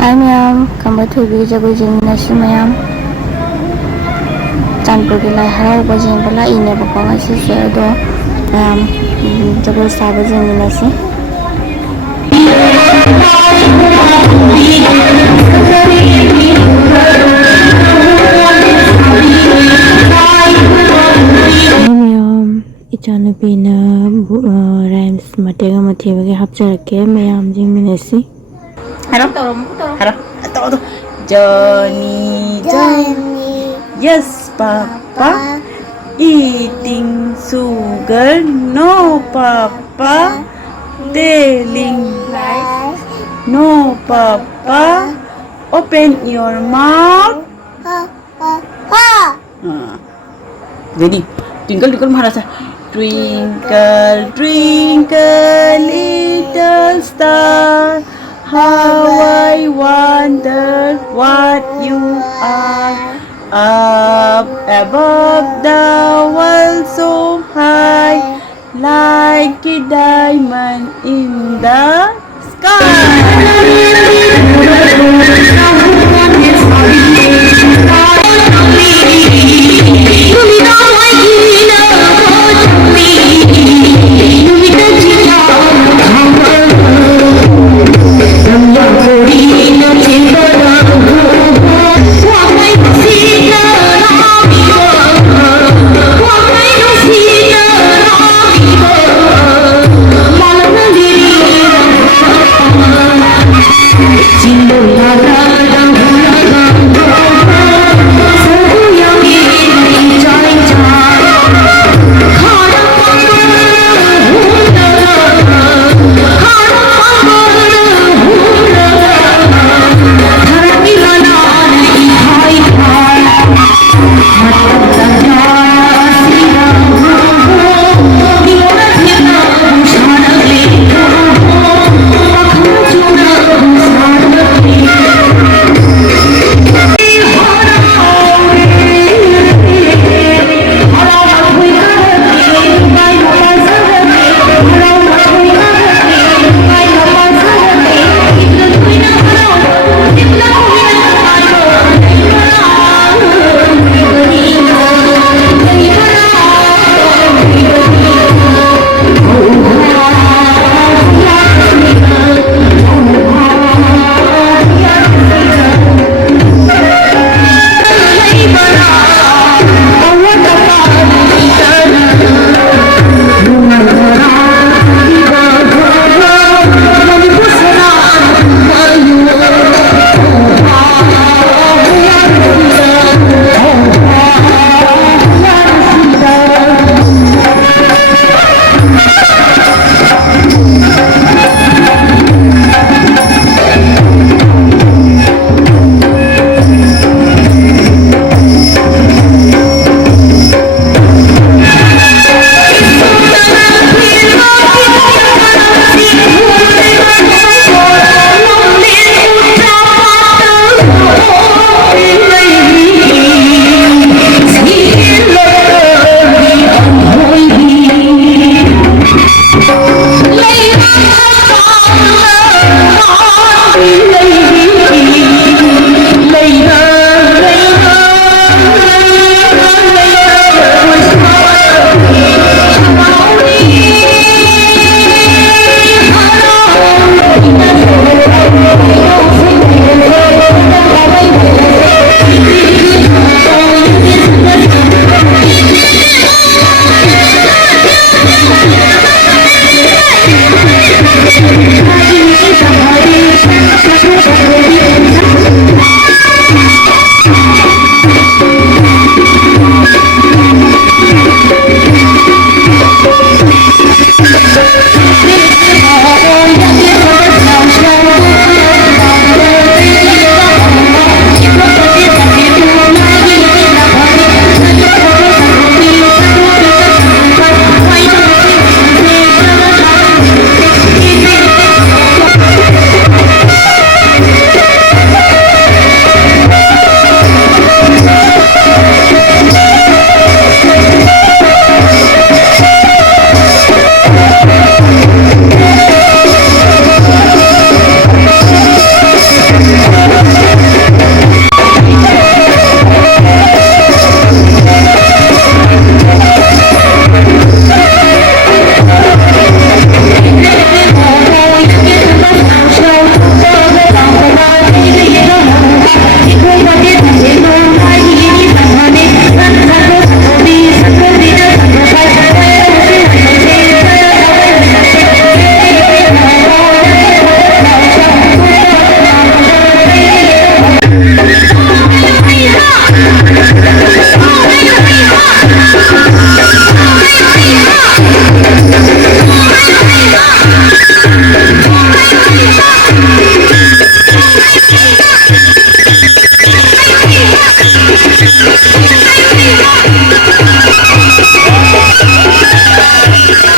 Hi ma'am, kamba thubi jago jing nasi ma'am. Canpur ki lai harau jing bala ine bako ngasi se do ma'am jago sabo jing nasi. Hi ma'am, ichana pina rhymes matega mathiba ke hapcharake ma'am jing nasi. Hello? Hello? Ito. Johnny, Johnny. Yes, Papa. Eating sugar. No, Papa. Telling lies. No, Papa. Open your mouth. Ready? Twinkle, twinkle, Maharasa. Twinkle, twinkle, little star. How I wonder what you are. Up above the world so high, like a diamond in the Lay